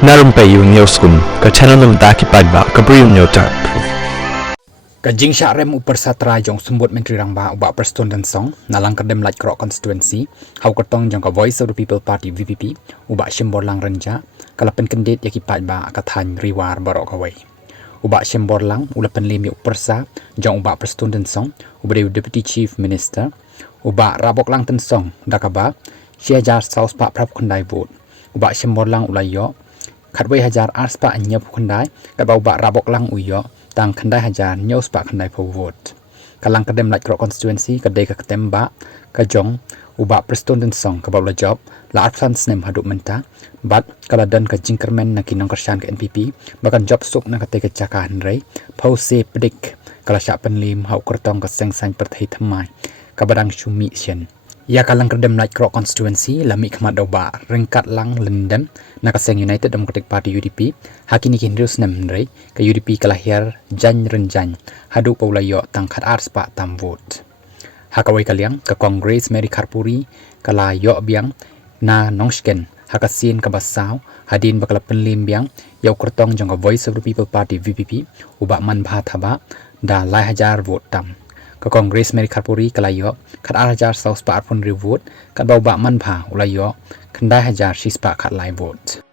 Na Rympei U channel nabynta paidbah Bri U Hynñiewtrep. Kajing Shah rem pyrsa jong sumbut menteri rangba Bah Prestone dan song nalang kedem light krok constituency hau kertong jong ka voice of the people party VPP ubak syembor lang renja kalapen kendit yaki paidbah akathan riwar baroh kawai ubak syembor lang ula pynliem pyrsa jong Bah Prestone dan song ubade deputy chief minister ubak rabok lang ten song dakaba Shah saus pak prap kundai vote ubak syembor lang ulayo Khublei ars pak nyep kundai kat ubak rabok lang uyo tang kandai hajar news pak kandai po vote kalang kedem light krok constituency kadai ka ketemba ka jong ubak Prestone dan song ka babla job la arsan snem haduk menta bat kala dan ka jingkermen na kinong Kyrshan ke NPP bahkan job sup na katai ka cakahan rei pau se pedik kala Shah pynliem hau kyrteng ka sengsang perthai thamai ka badang syumi sien ya kalang kedem light krok constituency lami khmat doba ringkat lang lendem na kaseng United Democratic Party UDP hakini kinrus nem rei ka UDP kalahir jan renjan hadu paulayo tang khat ars pa tam vote hakawai kaliang ka Congress Mary Karpuri kala yo biang na nongsken hakasin ka basaw hadin bakala pynliem biang yau kyrteng jong ka Voice of the People Party VPP ubak man bha thaba da lai hajar vote tam ka Congress Mary Karpuri kalayo khat hajar saus pa arpun vote kat bau bak man bha ulayo khandai hajar shispa khat lai vote